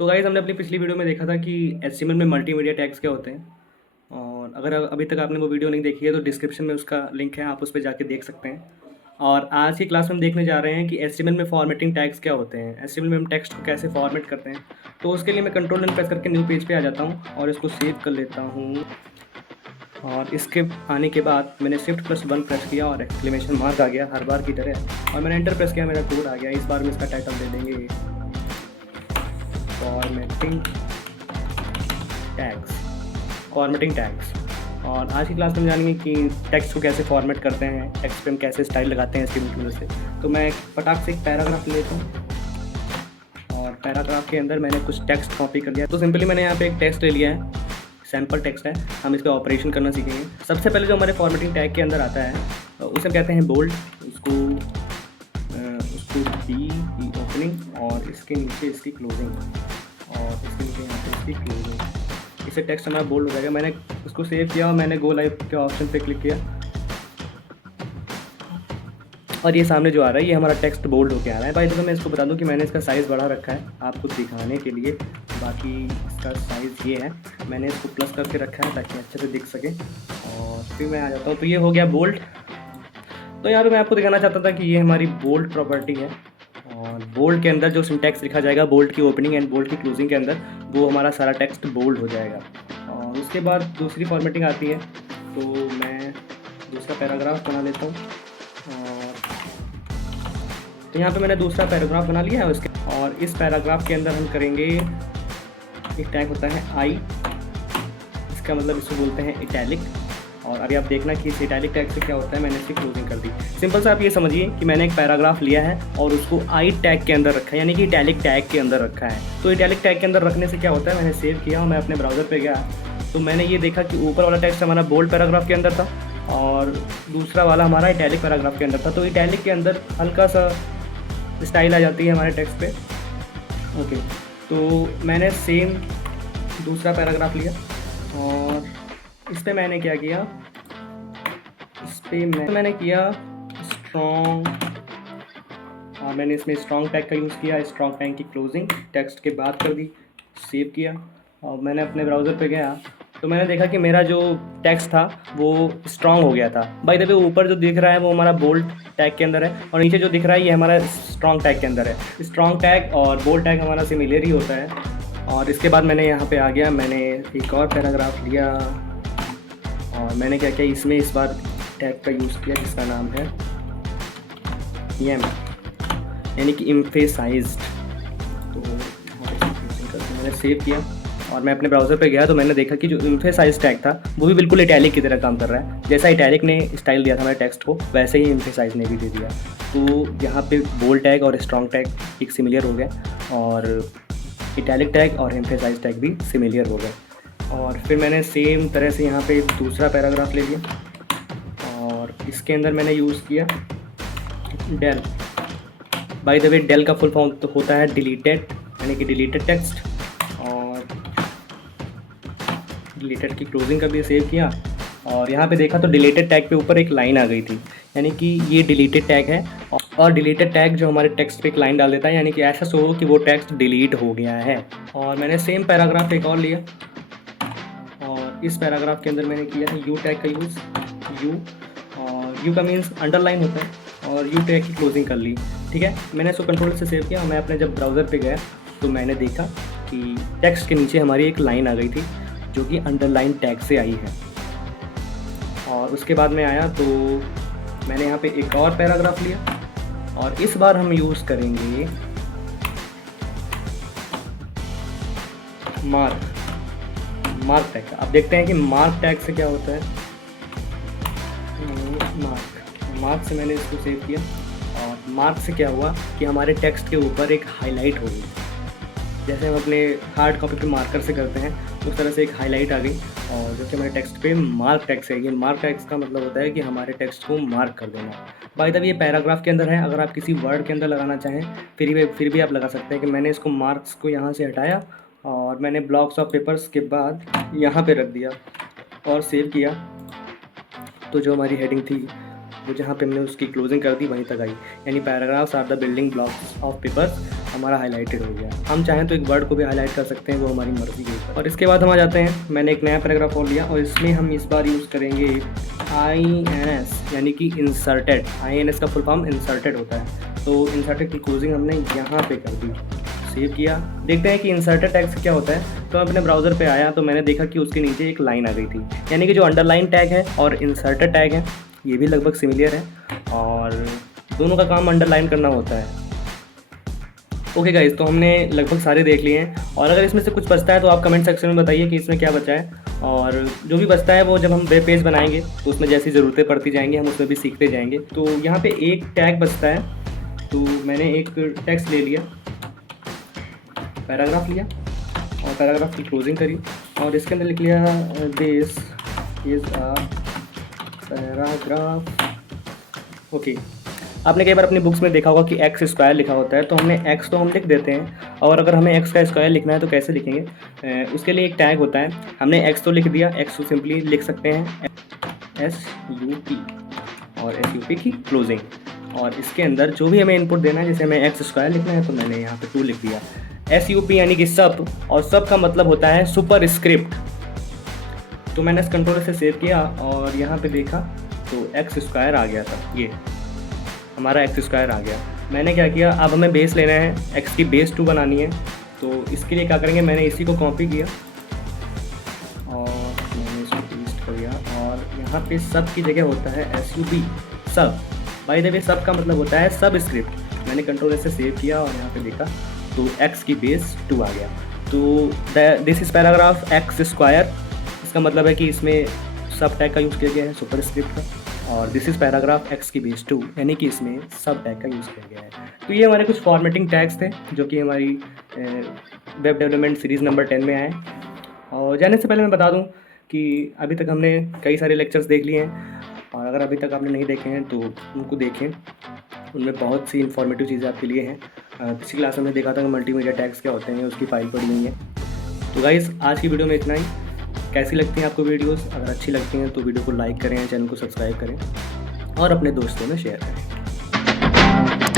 तो गाइज़ हमने अपनी पिछली वीडियो में देखा था कि एचटीएमएल में मल्टीमीडिया टैग्स क्या होते हैं। और अगर अभी तक आपने वो वीडियो नहीं देखी है तो डिस्क्रिप्शन में उसका लिंक है, आप उस पर जाके देख सकते हैं। और आज की क्लास में हम देखने जा रहे हैं कि एचटीएमएल में फॉर्मेटिंग टैग्स क्या होते हैं, एचटीएमएल में हम टेक्स्ट को कैसे फॉर्मेट करते हैं। तो उसके लिए मैं कंट्रोल एंड प्रेस करके न्यू पेज पे आ जाता हूँ और इसको सेव कर लेता हूँ। और इसके आने के बाद मैंने Shift+1 प्रेस किया और एक्सक्लेमेशन मार्क आ गया हर बार की तरह, और मैंने एंटर प्रेस किया, मेरा कोड आ गया। इस बार में इसका टाइटल दे देंगे फॉर्मेटिंग टैग्स, फॉर्मेटिंग टैग्स। और आज की क्लास में हम जानेंगे कि टेक्स्ट को कैसे फॉर्मेट करते हैं, टेक्स्ट पे हम कैसे स्टाइल लगाते हैं इसकी मदद से। तो मैं फटाक से एक पैराग्राफ लेता हूँ और पैराग्राफ के अंदर मैंने कुछ टेक्स्ट कॉपी कर लिया। तो सिंपली मैंने यहाँ पे एक टेक्स्ट ले लिया है, सैम्पल टेक्स्ट है, हम इस पर ऑपरेशन करना सीखेंगे। सबसे पहले जो हमारे फॉर्मेटिंग टैग के अंदर आता है उसे हम कहते हैं बोल्ड, उसको बी की ओपनिंग और इसके नीचे इसकी क्लोजिंग, और इसके नीचे यहाँ पे इसकी क्लोजिंग। इससे टेक्स्ट हमारा बोल्ड हो जाएगा। मैंने उसको सेव किया और मैंने गो लाइव के ऑप्शन पे क्लिक किया और ये सामने जो आ रहा है ये हमारा टेक्स्ट बोल्ड होके आ रहा है। भाई तो मैं इसको बता दूं कि मैंने इसका साइज़ बढ़ा रखा है आपको दिखाने के लिए। बाकी इसका साइज़ ये है, मैंने इसको प्लस करके रखा है ताकि अच्छे से दिख सके। और फिर मैं आ जाता हूँ, तो ये हो गया बोल्ड। तो यहाँ पे मैं आपको दिखाना चाहता था कि ये हमारी बोल्ड प्रॉपर्टी है, और बोल्ड के अंदर जो सिंटैक्स लिखा जाएगा बोल्ड की ओपनिंग एंड बोल्ड की क्लोजिंग के अंदर, वो हमारा सारा टेक्स्ट बोल्ड हो जाएगा। और उसके बाद दूसरी फॉर्मेटिंग आती है, तो मैं दूसरा पैराग्राफ बना लेता हूँ। और तो यहाँ पे मैंने दूसरा पैराग्राफ बना लिया है उसके, और इस पैराग्राफ के अंदर हम करेंगे एक टैग होता है आई, इसका मतलब इसको बोलते हैं इटैलिक। और अभी आप देखना कि इस इटैलिक टैग से क्या होता है। मैंने इसकी क्लोजिंग कर दी। सिंपल से आप ये समझिए कि मैंने एक पैराग्राफ लिया है और उसको आई टैग के अंदर रखा है, यानी कि इटैलिक टैग के अंदर रखा है। तो इटैलिक टैग के अंदर रखने से क्या होता है, मैंने सेव किया और मैं अपने ब्राउज़र पे गया तो मैंने ये देखा कि ऊपर वाला टेक्स्ट हमारा बोल्ड पैराग्राफ के अंदर था और दूसरा वाला हमारा इटैलिक पैराग्राफ के अंदर था। तो इटैलिक के अंदर हल्का सा स्टाइल आ जाती है हमारे टेक्स्ट पे। ओके, तो मैंने सेम दूसरा पैराग्राफ लिया और इस पे मैंने क्या किया, इस पे मैंने किया स्ट्रॉन्ग, और मैंने इसमें स्ट्रॉन्ग टैग का यूज़ किया। स्ट्रॉन्ग टैग की क्लोजिंग टेक्स्ट के बाद कर दी, सेव किया और मैंने अपने ब्राउज़र पे गया तो मैंने देखा कि मेरा जो टेक्स्ट था वो स्ट्रॉन्ग हो गया था। बाय द वे ऊपर जो दिख रहा है वो हमारा बोल्ड टैग के अंदर है और नीचे जो दिख रहा है ये हमारा स्ट्रॉन्ग टैग के अंदर है। स्ट्रॉन्ग टैग और बोल्ड टैग हमारा सिमिलर ही होता है। और इसके बाद मैंने यहाँ पे आ गया, मैंने एक और पैराग्राफ लिया और मैंने क्या किया, इसमें इस बार टैग का यूज़ किया जिसका नाम है एम, यानी कि एम्फेसाइज्ड। तो मैंने सेव किया और मैं अपने ब्राउज़र पे गया तो मैंने देखा कि जो एम्फेसाइज टैग था वो भी बिल्कुल इटैलिक की तरह काम कर रहा है। जैसा इटैलिक ने स्टाइल दिया था मेरे टेक्स्ट को, वैसे ही एम्फेसाइज ने भी दे दिया। तो यहाँ पे बोल्ड टैग और स्ट्रॉन्ग टैग एक सिमिलर हो गए और इटैलिक टैग और एम्फेसाइज टैग भी सिमिलर हो गए। और फिर मैंने सेम तरह से यहाँ पे दूसरा पैराग्राफ ले लिया और इसके अंदर मैंने यूज़ किया del. By the way del का फुल फॉर्म तो होता है डिलीटेड, यानी कि डिलीटेड टेक्स्ट। और डिलीटेड की क्लोजिंग का भी सेव किया और यहाँ पे देखा तो डिलीटेड टैग पे ऊपर एक लाइन आ गई थी, यानी कि ये डिलीटेड टैग है। और डिलीटेड टैग जो हमारे टेक्स्ट पे एक लाइन डाल देता है, यानी कि ऐसा शो हो कि वो टेक्स्ट डिलीट हो गया है। और मैंने सेम पैराग्राफ एक और लिया और इस पैराग्राफ के अंदर मैंने किया है यू टैग का यूज़, यू, और यू का मीन्स अंडरलाइन होता है, और यू टैग की क्लोजिंग कर ली। ठीक है, मैंने इसको कंट्रोल से सेव किया और मैं अपने जब ब्राउज़र पे गया तो मैंने देखा कि टेक्स्ट के नीचे हमारी एक लाइन आ गई थी जो कि अंडरलाइन टैग से आई है। और उसके बाद मैं आया तो मैंने यहाँ पे एक और पैराग्राफ लिया और इस बार हम यूज़ करेंगे मार्क टैग का। अब देखते हैं कि मार्क टैग से क्या होता है। मार्क से मैंने इसको सेव किया और मार्क से क्या हुआ कि हमारे टेक्स्ट के ऊपर एक हाईलाइट हो गई। जैसे हम अपने हार्ड कॉपी पे मार्कर से करते हैं उस तरह से एक हाईलाइट आ गई, और जो कि हमारे टेक्स्ट पे मार्क टैग से। ये मार्क टैग्स का मतलब होता है कि हमारे टेक्स्ट को मार्क कर देना। बाय द वे ये पैराग्राफ के अंदर है, अगर आप किसी वर्ड के अंदर लगाना चाहें फिर भी आप लगा सकते हैं। कि मैंने इसको मार्क्स को यहाँ से हटाया और मैंने ब्लॉक्स ऑफ पेपर्स के बाद यहाँ पे रख दिया और सेव किया। तो जो हमारी हेडिंग थी वो जहाँ पे हमने उसकी क्लोजिंग कर दी वहीं तक आई, यानी paragraphs are the building blocks of papers हमारा हाईलाइटेड हो गया। हम चाहें तो एक वर्ड को भी हाईलाइट कर सकते हैं, वो हमारी मर्ज़ी के ऊपर। और इसके बाद हम आ जाते हैं, मैंने एक नया पैराग्राफ और लिया और इसमें हम इस बार यूज़ करेंगे INS, यानी कि इंसर्टेड। INS का फुल फॉर्म इंसर्टेड होता है। तो इंसर्टेड की क्लोजिंग हमने यहाँ पे कर दी, सेव किया। देखते हैं कि इंसर्टेड टैग से क्या होता है। तो मैं अपने ब्राउज़र पे आया तो मैंने देखा कि उसके नीचे एक लाइन आ गई थी, यानी कि जो अंडरलाइन टैग है और इंसर्टेड टैग है ये भी लगभग सिमिलर है और दोनों का काम अंडरलाइन करना होता है। ओके गाइस, तो हमने लगभग सारे देख लिए हैं और अगर इसमें से कुछ बचता है तो आप कमेंट सेक्शन में बताइए कि इसमें क्या बचा है। और जो भी बचता है वो जब हम वेब पेज बनाएंगे तो उसमें जैसी ज़रूरतें पड़ती जाएंगी हम उसमें भी सीखते जाएंगे। तो यहाँ पे एक टैग बचता है, तो मैंने एक टेक्स्ट ले लिया, पैराग्राफ लिया और पैराग्राफ की क्लोजिंग करी और इसके अंदर लिख लिया this is a paragraph. Okay, आपने कई बार अपनी बुक्स में देखा होगा कि एक्स स्क्वायर लिखा होता है, तो हमने एक्स तो हम लिख देते हैं और अगर हमें एक्स का स्क्वायर लिखना है तो कैसे लिखेंगे, उसके लिए एक टैग होता है। हमने एक्स तो लिख दिया, एक्स को सिंपली लिख सकते हैं SUP और SUP की क्लोजिंग। और इसके अंदर जो भी हमें इनपुट देना है, जैसे हमें एक्स स्क्वायर लिखना है तो मैंने यहाँ पे 2 लिख दिया। SUP यानी कि सब, और सब का मतलब होता है सुपर स्क्रिप्ट। तो मैंने इस कंट्रोल से सेव किया और यहाँ पे देखा तो एक्स स्क्वायर आ गया था, ये हमारा एक्स स्क्वायर आ गया। मैंने क्या किया, अब हमें बेस लेना है, एक्स की बेस 2 बनानी है। तो इसके लिए क्या करेंगे, मैंने इसी को कॉपी किया और मैंने इसको पेस्ट कर दिया और यहाँ पे सब की जगह होता है SUB, सब। बाय द वे सब का मतलब होता है सब स्क्रिप्ट। मैंने कंट्रोल से सेव किया और यहाँ पे देखा तो एक्स की बेस 2 आ गया। तो this is paragraph x square, इसका मतलब है कि इसमें सब टैग का यूज़ किया गया है, सुपर स्क्रिप्ट का। और दिस इज़ पैराग्राफ एक्स की बेस 2, यानी कि इसमें सब टैग का यूज़ किया गया है। तो ये हमारे कुछ फॉर्मेटिंग टैग्स थे जो कि हमारी वेब डेवलपमेंट सीरीज़ नंबर 10 में आए। और जाने से पहले मैं बता दूं कि अभी तक हमने कई सारे लेक्चर्स देख लिए हैं और अगर अभी तक आपने नहीं देखे हैं तो उनको देखें, उनमें बहुत सी इन्फॉर्मेटिव चीज़ें आपके लिए हैं। पिछली क्लास में हमने देखा था कि मल्टीमीडिया टैग्स क्या होते हैं, उसकी फाइल पड़ी हुई है। तो गाइस, आज की वीडियो में इतना ही। कैसी लगती हैं आपको वीडियोस? अगर अच्छी लगती हैं तो वीडियो को लाइक करें, चैनल को सब्सक्राइब करें और अपने दोस्तों में शेयर करें।